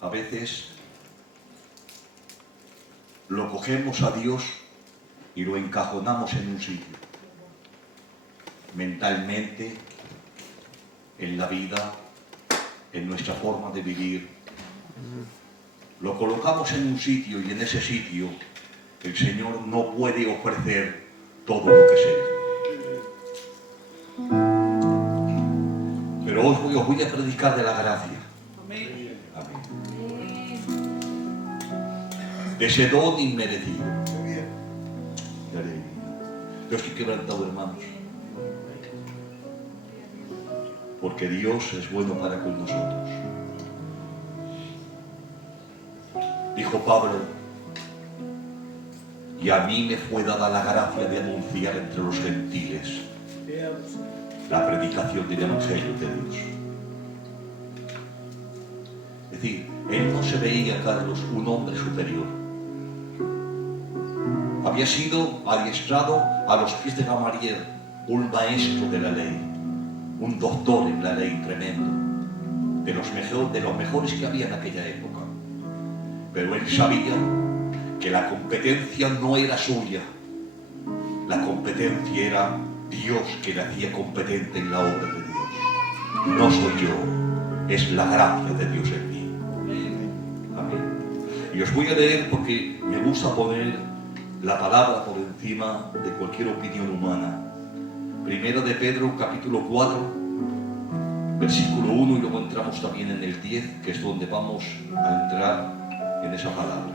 a veces lo cogemos a Dios y lo encajonamos en un sitio, mentalmente, en la vida, en nuestra forma de vivir. Lo colocamos en un sitio y en ese sitio el Señor no puede ofrecer todo lo que es Él. Pero hoy os voy a predicar de la gracia. Amén. De ese don inmerecido. Yo estoy quebrantado, hermanos. Porque Dios es bueno para con nosotros. Dijo Pablo, y a mí me fue dada la gracia de anunciar entre los gentiles la predicación del Evangelio de Dios. Es decir, él no se veía, Carlos, un hombre superior. Había sido adiestrado a los pies de Gamaliel, un maestro de la ley, un doctor en la ley tremendo, de los mejores que había en aquella época. Pero él sabía que la competencia no era suya, la competencia era Dios que le hacía competente en la obra de Dios. No soy yo, es la gracia de Dios en mí. Amén. Y os voy a leer porque me gusta poner la palabra por encima de cualquier opinión humana. Primero de Pedro, capítulo 4, versículo 1, y luego entramos también en el 10, que es donde vamos a entrar en esa palabra.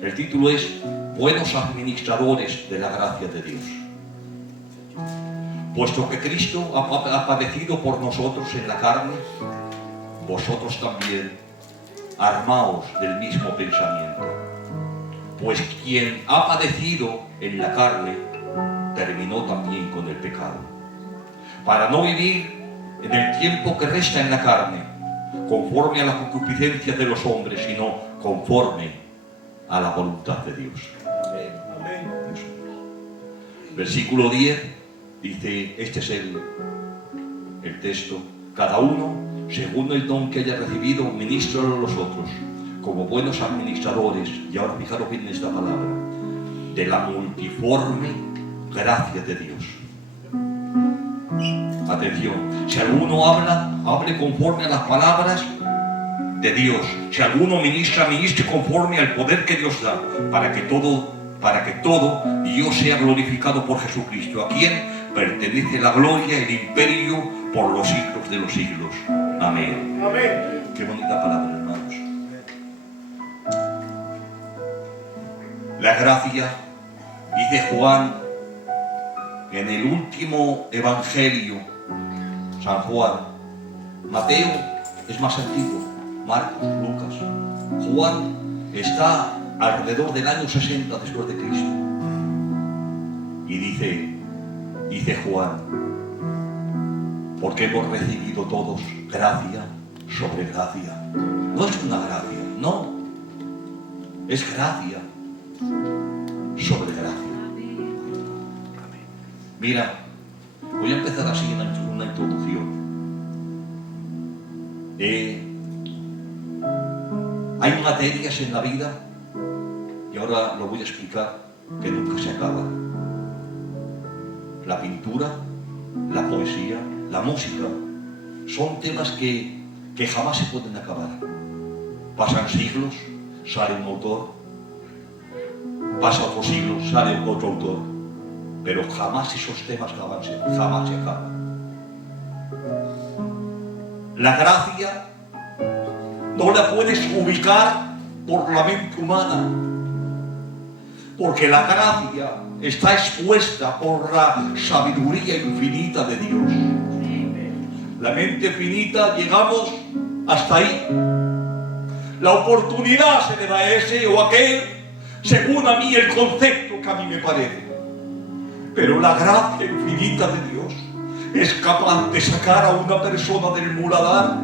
El título es Buenos administradores de la gracia de Dios. Puesto que Cristo ha padecido por nosotros en la carne, vosotros también armaos del mismo pensamiento. Pues quien ha padecido en la carne, terminó también con el pecado, para no vivir en el tiempo que resta en la carne, conforme a la concupiscencia de los hombres, sino conforme a la voluntad de Dios. Amén. Versículo 10 dice, este es el texto, cada uno, según el don que haya recibido, ministralo a los otros, como buenos administradores, y ahora fijaros bien en esta palabra, de la multiforme gracia de Dios. Atención, si alguno habla, hable conforme a las palabras de Dios. Si alguno ministra, ministre conforme al poder que Dios da, para que todo Dios sea glorificado por Jesucristo, a quien pertenece la gloria y el imperio por los siglos de los siglos. Amén. Amén. Qué bonita palabra, hermanos. La gracia, dice Juan, en el último evangelio, San Juan, Mateo es más antiguo, Marcos, Lucas. Juan está alrededor del año 60 después de Cristo. Y dice Juan, porque hemos recibido todos gracia sobre gracia. No es una gracia, no. Es gracia sobre gracia. Mira, voy a empezar así una introducción. Hay materias en la vida, y ahora lo voy a explicar, que nunca se acaban. La pintura, la poesía, la música, son temas que jamás se pueden acabar. Pasan siglos, sale un autor, pasa otros siglos, sale otro autor, pero jamás esos temas jamás se acaban. La gracia no la puedes ubicar por la mente humana, porque la gracia está expuesta por la sabiduría infinita de Dios. La mente finita, llegamos hasta ahí. La oportunidad se le da a ese o aquel, según a mí el concepto que a mí me parece. Pero la gracia infinita de Dios es capaz de sacar a una persona del muladar,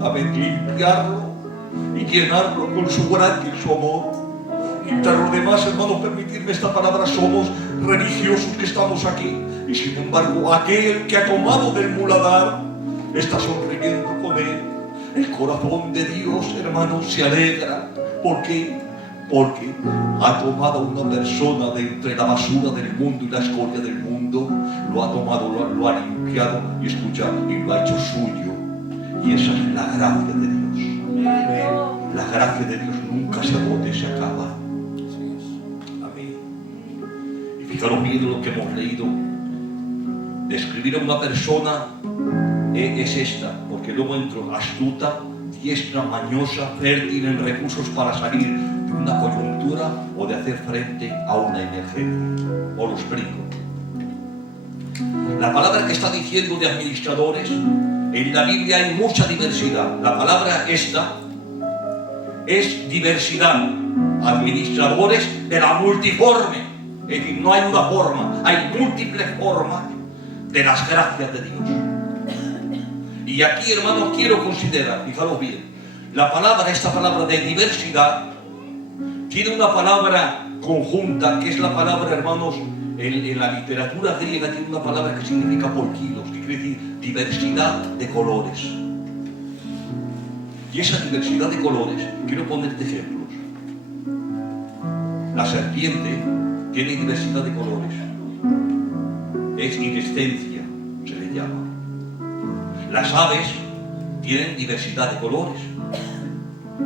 a limpiarlo y llenarlo con su gracia y su amor. Entre los demás, hermanos, permitidme esta palabra, somos religiosos que estamos aquí, y sin embargo aquel que ha tomado del muladar está sonriendo con él, El corazón de Dios, hermanos, se alegra. ¿Por qué? Porque ha tomado una persona de entre la basura del mundo y la escoria del mundo, lo ha tomado, lo ha limpiado y escucha, y lo ha hecho suyo. Y esa es la gracia de Dios. La gracia de Dios nunca se agota y se acaba. Amén. Y fijaros bien lo que hemos leído. Describir a una persona es esta, porque luego entro astuta, diestra, mañosa, fértil en recursos para salir de una coyuntura o de hacer frente a una emergencia. Os lo explico. La palabra que está diciendo de administradores, en la Biblia hay mucha diversidad. La palabra esta es diversidad. Administradores de la multiforme. Es decir, no hay una forma, hay múltiples formas de las gracias de Dios. Y aquí, hermanos, quiero considerar, fijaros bien, esta palabra de diversidad, tiene una palabra conjunta, que es la palabra, hermanos, en la literatura griega tiene una palabra que significa por kilos, que quiere decir diversidad de colores. Y esa diversidad de colores, quiero ponerte ejemplos. La serpiente tiene diversidad de colores. Es iridescencia, se le llama. Las aves tienen diversidad de colores.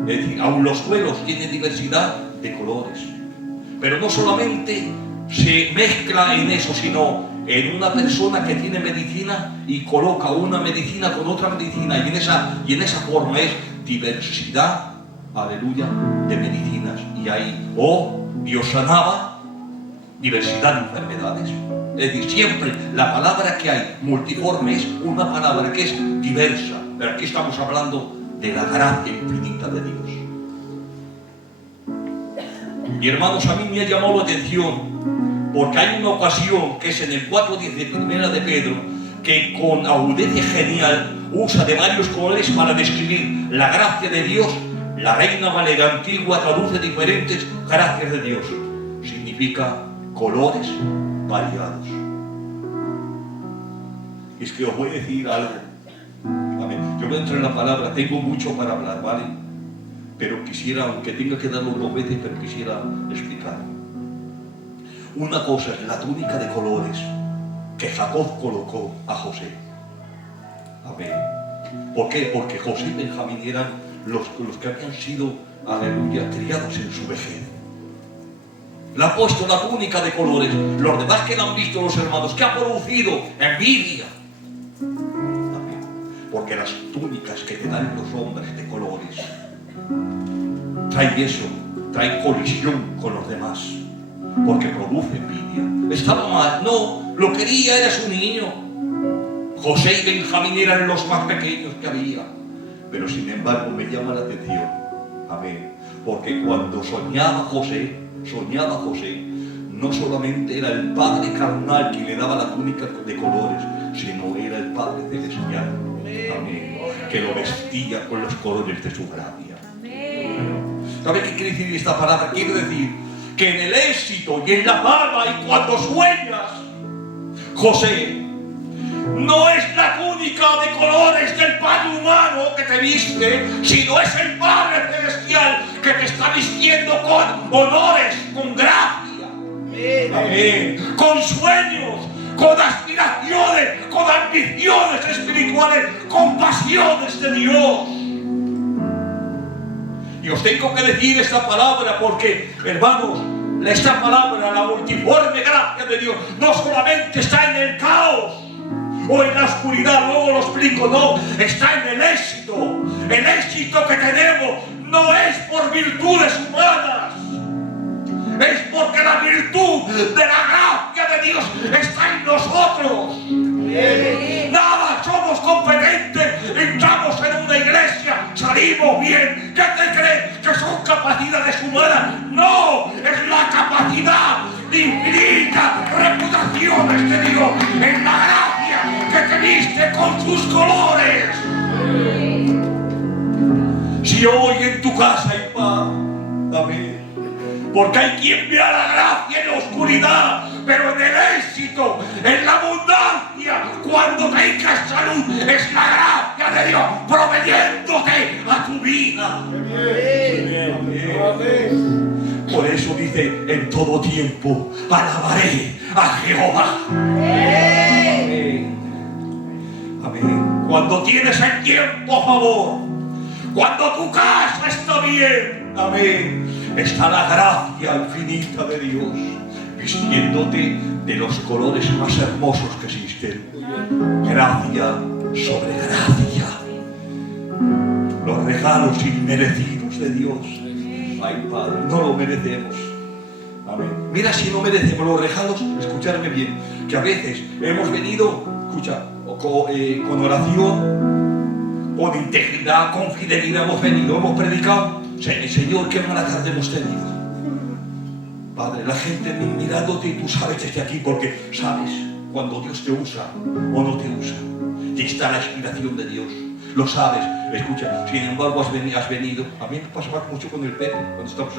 Es decir, aun los suelos tienen diversidad de colores. Pero no solamente se mezcla en eso, sino en una persona que tiene medicina y coloca una medicina con otra medicina. Y en esa forma es diversidad, aleluya, de medicinas. Y ahí, Dios sanaba diversidad de enfermedades. Es decir, siempre la palabra que hay multiforme es una palabra que es diversa. Pero aquí estamos hablando de la gracia infinita de Dios. Y hermanos, a mí me ha llamado la atención porque hay una ocasión que es en el 4:10 de Primera de Pedro, que con agudeza genial usa de varios colores para describir la gracia de Dios. La Reina Valera antigua traduce diferentes gracias de Dios. Significa colores variados. Es que os voy a decir algo. Amén. Yo voy a entrar en la palabra, tengo mucho para hablar, ¿vale? Pero quisiera, aunque tenga que darlo 2 veces, pero quisiera explicar. Una cosa es la túnica de colores que Jacob colocó a José. Amén. ¿Por qué? Porque José y Benjamín eran los que habían sido, aleluya, criados en su vejez. Le ha puesto la túnica de colores. Los demás que la han visto los hermanos, que ha producido envidia. Amén. Porque las túnicas que te dan los hombres de colores traen eso, traen colisión con los demás. Porque produce envidia. Estaba mal, no, lo quería, era su niño. José y Benjamín eran los más pequeños que había. Pero sin embargo me llama la atención. Amén. Porque cuando soñaba José, no solamente era el Padre carnal que le daba la túnica de colores, sino era el Padre celestial. Amén. Que lo vestía con los colores de su gracia. ¿Sabe qué quiere decir esta palabra? Quiere decir que en el éxito y en la fama y cuando sueñas, José, no es la túnica de colores del Padre humano que te viste, sino es el Padre celestial que te está vistiendo con honores, con gracia. Amén. Con sueños, con aspiraciones, con ambiciones espirituales, con pasiones de Dios. Y os tengo que decir esta palabra porque, hermanos, esta palabra, la multiforme gracia de Dios, no solamente está en el caos o en la oscuridad, luego lo explico, no, está en el éxito. El éxito que tenemos no es por virtudes humanas, es porque la virtud de la gracia de Dios está en nosotros. Nada, somos competentes, entramos en una iglesia, salimos bien. ¿Qué te crees? ¿Que son capacidades humanas? No, es la capacidad infinita, reputaciones de Dios, en la gracia que te viste con sus colores. Si hoy en tu casa hay paz, amén. Porque hay quien vea la gracia en la oscuridad, pero en el éxito, en la abundancia, cuando tengas salud, es la gracia de Dios proveyéndote a tu vida. Por eso dice, en todo tiempo alabaré a Jehová. Amén. Cuando tienes el tiempo a favor, cuando tu casa está bien, amén, está la gracia infinita de Dios vistiéndote de los colores más hermosos que existen. Gracia sobre gracia. Los regalos inmerecidos de Dios. Ay, Padre, no lo merecemos. Amén. Mira, si no merecemos los regalos, escuchadme bien, que a veces hemos venido, escucha, con oración, con integridad, con fidelidad hemos venido, hemos predicado. Señor, qué mala tarde hemos tenido. Padre, la gente mirándote y tú sabes desde aquí, porque sabes cuando Dios te usa o no te usa. Y está la inspiración de Dios. Lo sabes, escucha, sin embargo has venido. A mí me pasaba mucho con el Pepe, cuando estábamos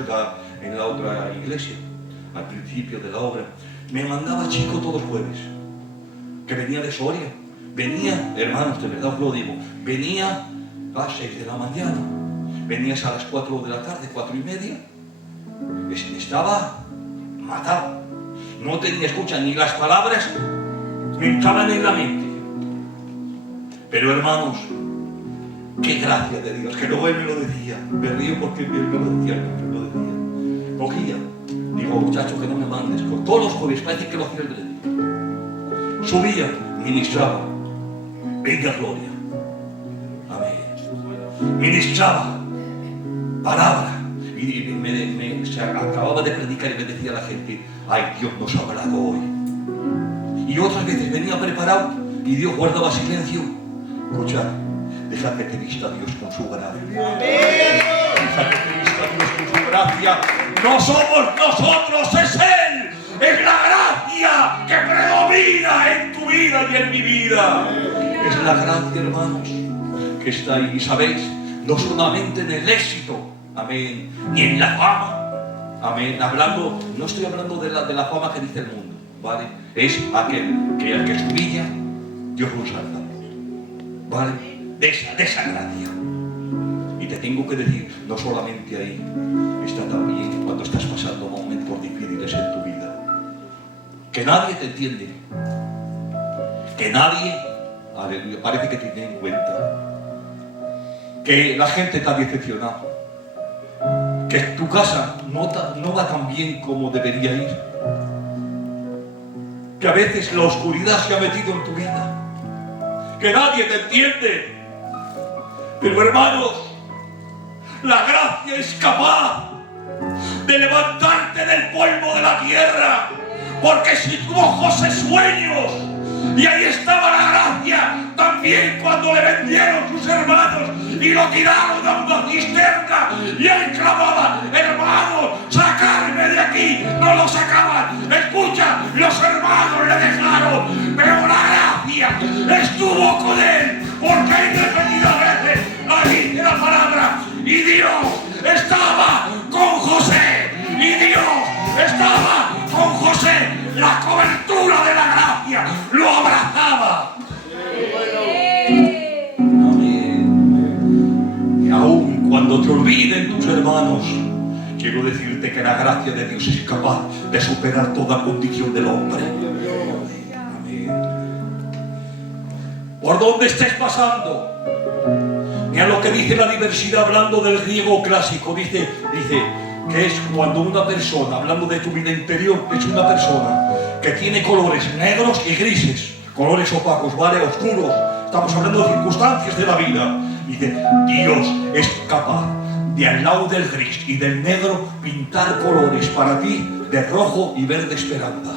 en la otra iglesia, al principio de la obra. Me mandaba chico todos los jueves, que venía de Soria. Venía, hermanos, de verdad os lo digo, venía a las 6 de la mañana, venías a las 4 de la tarde, 4:30, estaba matado. No tenía, escucha, ni las palabras me entraban en la mente. Pero hermanos, qué gracia de Dios, que luego él me lo decía. Me río porque él me lo decía, me lo decía. Cogía, digo, muchacho, que no me mandes. Con todos los jueves, parece que lo hacía el día. Subía, ministraba. Venga gloria. Amén. Ministraba palabra. Y se acababa de predicar y me decía la gente, ay, Dios nos ha hablado hoy. Y otras veces venía preparado y Dios guardaba silencio. Escucha, deja que te vista Dios con su gracia. Deja que te vista Dios con su gracia. No somos nosotros, es Él. Es la gracia que predomina en tu vida y en mi vida. Es la gracia, hermanos, que está ahí. Y sabéis, no solamente en el éxito, amén, ni en la fama, amén. No estoy hablando de la fama que dice el mundo, ¿vale? Es aquel que al que se humilla, Dios lo salva, ¿vale? De esa gracia. Y te tengo que decir, no solamente ahí, está también cuando estás pasando momentos difíciles en tu vida. Que nadie te entiende, que nadie, aleluya, parece que te tiene en cuenta, que la gente te ha decepcionado, que tu casa no va tan bien como debería ir, que a veces la oscuridad se ha metido en tu vida, que nadie te entiende. Pero hermanos, la gracia es capaz de levantarte del polvo de la tierra, porque si tuvo José sueños, y ahí estaba la gracia también cuando le vendieron sus hermanos y lo tiraron a una cisterna y él clamaba, hermanos, sacarme de aquí. No lo sacaban. Escucha, los hermanos le dejaron, pero la gracia estuvo con él, porque hay repetidas veces ahí dice la palabra, y Dios estaba con José, y Dios estaba con José. La cobertura de la gracia lo abrazaba. Amén. Y aún cuando te olviden tus hermanos, quiero decirte que la gracia de Dios es capaz de superar toda condición del hombre. Amén. Por donde estés pasando, mira lo que dice la diversidad hablando del griego clásico. Dice que es cuando una persona, hablando de tu vida interior, es una persona que tiene colores negros y grises, colores opacos, ¿vale? Oscuros. Estamos hablando de circunstancias de la vida. Dice, Dios es capaz de al lado del gris y del negro pintar colores para ti de rojo y verde esperanza.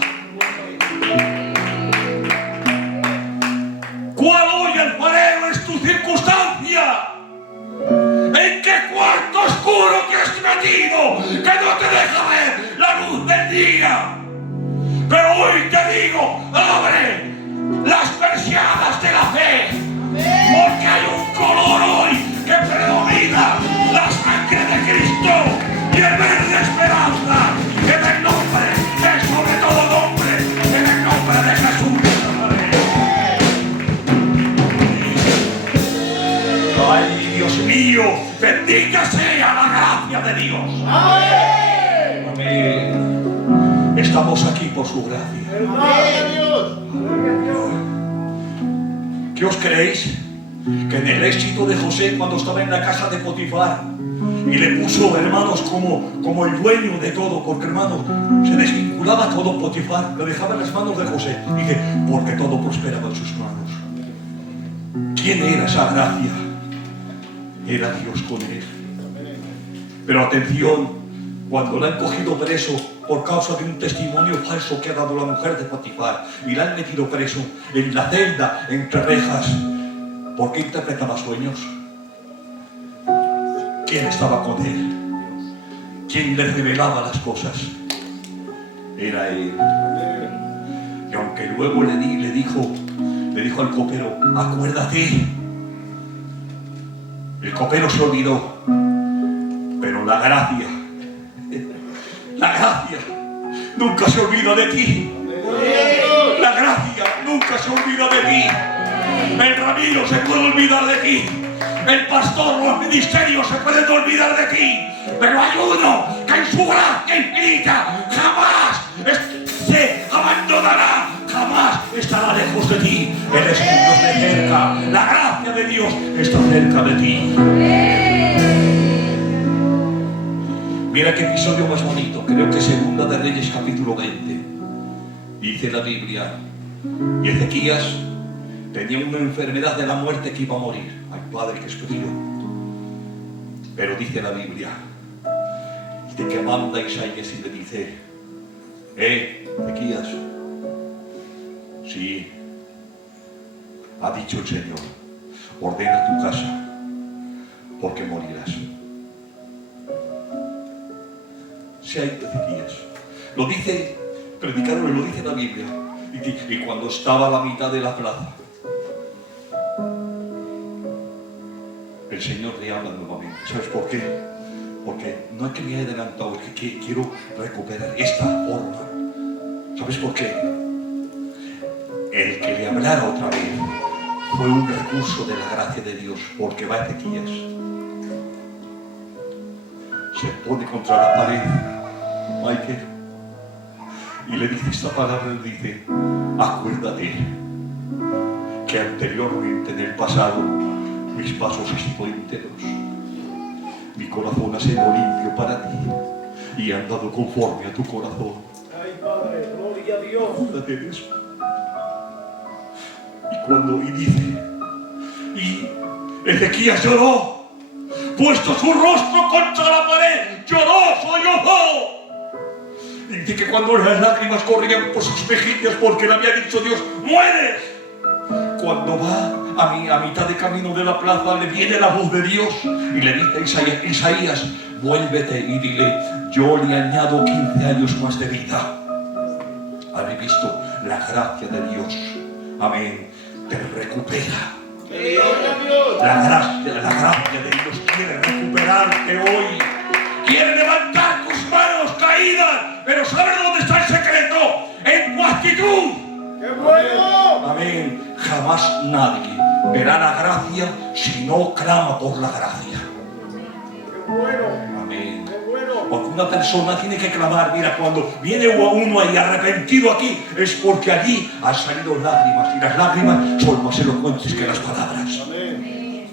¿Cuál hoy alfarero es tu circunstancia? ¿En qué cuarto oscuro te has metido que no te deja ver la luz del día? Pero hoy te digo, abre las persianas de la fe, porque hay un color hoy que predomina, la sangre de Cristo y el verde esperanza, en el nombre de sobre todo nombre, en el nombre de Jesús. Ay, Dios mío. Dios. Bendita sea la gracia de Dios. Amén. Amén. Estamos aquí por su gracia. ¿Qué os creéis? Que en el éxito de José, cuando estaba en la casa de Potifar y le puso, hermanos, como el dueño de todo, porque, hermanos, se desvinculaba todo Potifar, lo dejaba en las manos de José. Dice, porque todo prosperaba en sus manos. ¿Quién era esa gracia? Era Dios con él. Pero atención, cuando la han cogido preso por causa de un testimonio falso que ha dado la mujer de Potifar y la han metido preso en la celda, entre rejas, ¿por qué interpretaba sueños? ¿Quién estaba con él? ¿Quién le revelaba las cosas? Era él. Y aunque luego le dijo al copero, acuérdate. El copero se olvidó, pero la gracia nunca se olvida de ti. La gracia nunca se olvida de ti. El Ramiro se puede olvidar de ti. El pastor o el ministerio se pueden olvidar de ti. Pero hay uno que en su gracia infinita jamás se abandonará. Jamás estará lejos de ti. El Espíritu está cerca. La gracia de Dios está cerca de ti. Mira qué episodio más bonito. Creo que Segunda de Reyes, capítulo 20. Dice la Biblia. Y Ezequías tenía una enfermedad de la muerte que iba a morir. Ay, Padre, que escogió. Pero dice la Biblia, dice que manda Isaías y le dice, Ezequías, sí, ha dicho el Señor, ordena tu casa, porque morirás. Si hay Ezequías, lo dice, predicaron, lo dice la Biblia, y cuando estaba a la mitad de la plaza, el Señor le habla nuevamente. ¿Sabes por qué? Porque no es que me haya adelantado, es que quiero recuperar esta forma. ¿Sabes por qué? El que le hablara otra vez fue un recurso de la gracia de Dios, porque va Ezequías, se pone contra la pared, Michael, y le dice esta palabra, le dice, acuérdate que anteriormente en el pasado mis pasos han sido íntegros, mi corazón ha sido limpio para ti y he andado conforme a tu corazón. Ay, Padre, gloria a Dios. Acuérdate de eso. Y dice, y Ezequías lloró, puesto su rostro contra la pared, lloró, sollozó. Y dice que cuando las lágrimas corrían por sus mejillas porque le había dicho Dios, mueres. Cuando va a mitad de camino de la plaza, le viene la voz de Dios y le dice a Isaías, vuélvete y dile, yo le añado 15 años más de vida. ¿Habéis visto? La gracia de Dios, amén, te recupera. La gracia de Dios quiere recuperarte hoy. Quiere levantar tus manos caídas, pero ¿sabes dónde está el secreto? En tu actitud. ¡Qué bueno! Amén. Jamás nadie verá la gracia si no clama por la gracia. ¡Qué bueno! Amén. ¡Qué bueno! Porque una persona tiene que clamar. Mira, cuando viene uno ahí arrepentido aquí, es porque allí han salido lágrimas, y las lágrimas son más elocuentes que las palabras. Amén.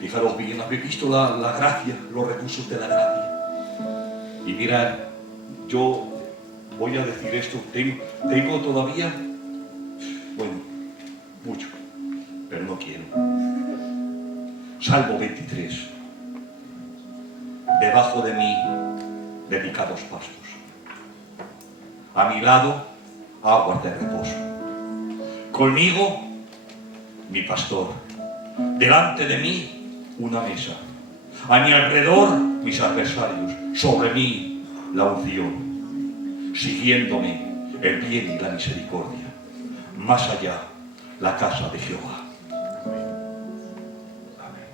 Fijaros bien, habéis visto la gracia, los recursos de la gracia. Y mirad, yo voy a decir esto, tengo todavía, bueno, mucho, pero no quiero. Salmo 23. Debajo de mí, delicados pastos. A mi lado, aguas de reposo. Conmigo, mi pastor. Delante de mí, una mesa. A mi alrededor, mis adversarios. Sobre mí, la unción. Siguiéndome, el bien y la misericordia. Más allá, la casa de Jehová. Amén.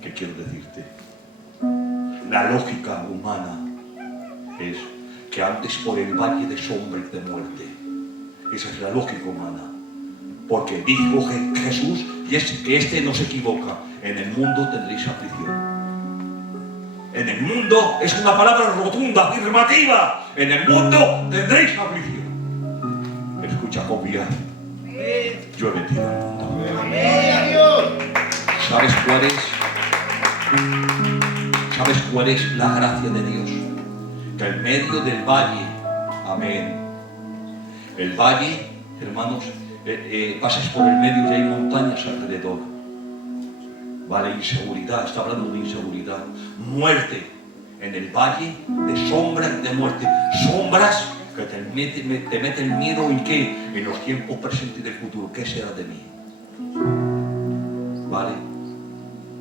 ¿Qué quiero decirte? La lógica humana es que andes por el valle de sombra y de muerte. Esa es la lógica humana. Porque dijo Jesús, y es que este no se equivoca, en el mundo tendréis aflicción. En el mundo es una palabra rotunda, afirmativa. En el mundo tendréis aflicción. Escucha, confía. Yo he vencido al mundo. ¿Sabes cuál es la gracia de Dios? Que en medio del valle, amén. El valle, hermanos, pasas por el medio y hay montañas alrededor. Vale, inseguridad, está hablando de inseguridad. Muerte en el valle de sombra y de muerte. Sombras que te meten miedo en qué, en los tiempos presentes y del futuro. ¿Qué será de mí? Vale,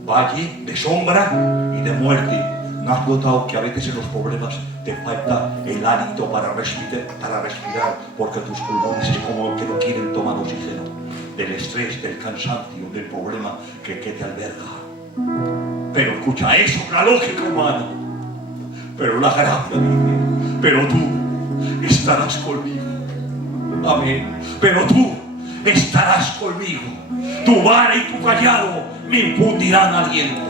valle de sombra y de muerte. ¿No has notado que a veces en los problemas te falta el hálito para respirar? Porque tus pulmones es como que no quieren tomar oxígeno. Del estrés, del cansancio, del problema que te alberga. Pero escucha, eso es la lógica humana. Pero la gracia dice, pero tú estarás conmigo. Amén. Pero tú estarás conmigo. Tu vara y tu callado me infundirán aliento.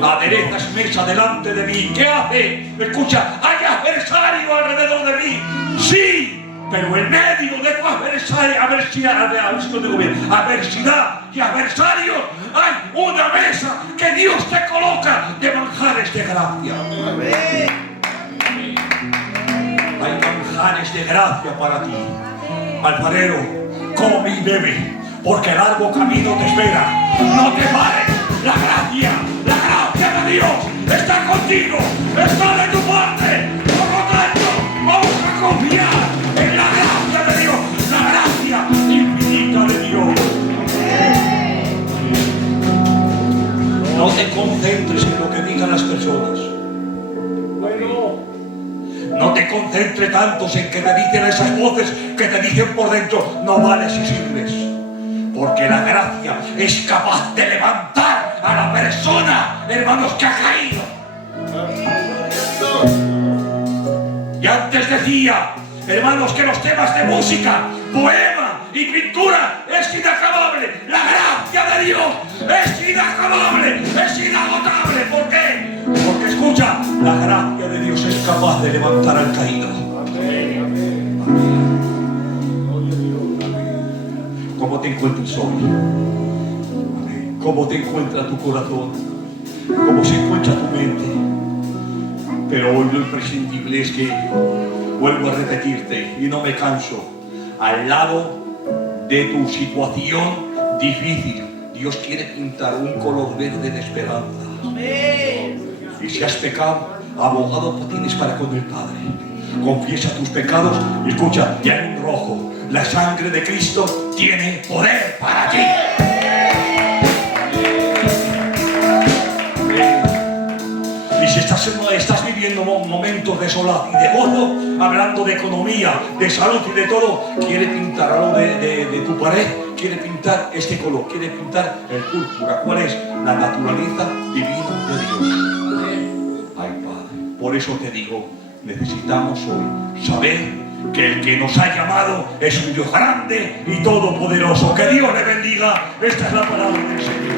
Aderezas mesa delante de mí. ¿Qué hace? Escucha, hay adversario alrededor de mí. Sí. Pero en medio de tu adversidad y adversario, hay una mesa que Dios te coloca de manjares de gracia. Amén. Hay manjares de gracia para ti. Alfarero, come y bebe, porque largo camino te espera. No te pares. La gracia de Dios está contigo, está de tu parte. Por lo tanto, vamos a confiar en la gracia de Dios, la gracia infinita de Dios. No te concentres en lo que digan las personas. No te concentres tanto en que te dicen esas voces que te dicen por dentro, no vales si sirves. Porque la gracia es capaz de levantar a la persona, hermanos, que ha caído. Y antes decía, hermanos, que los temas de música, poema y pintura es inacabable. La gracia de Dios es inacabable, es inagotable. ¿Por qué? Porque escucha, la gracia de Dios es capaz de levantar al caído. ¿Cómo te encuentras hoy? ¿Cómo te encuentra tu corazón? ¿Cómo se encuentra tu mente? Pero hoy lo imprescindible es que, vuelvo a repetirte, y no me canso, al lado de tu situación difícil, Dios quiere pintar un color verde de esperanza. Y si has pecado, abogado tienes para con el Padre. Confiesa tus pecados y escucha, ya hay un rojo. La sangre de Cristo tiene poder para ti. Y si estás viviendo momentos de soledad y de gozo, hablando de economía, de salud y de todo, quiere pintar algo de tu pared, quiere pintar este color, quiere pintar el púrpura. ¿Cuál es? La naturaleza divina de Dios. Ay, Padre, por eso te digo, necesitamos hoy saber que el que nos ha llamado es un Dios grande y todopoderoso. Que Dios le bendiga. Esta es la palabra del Señor.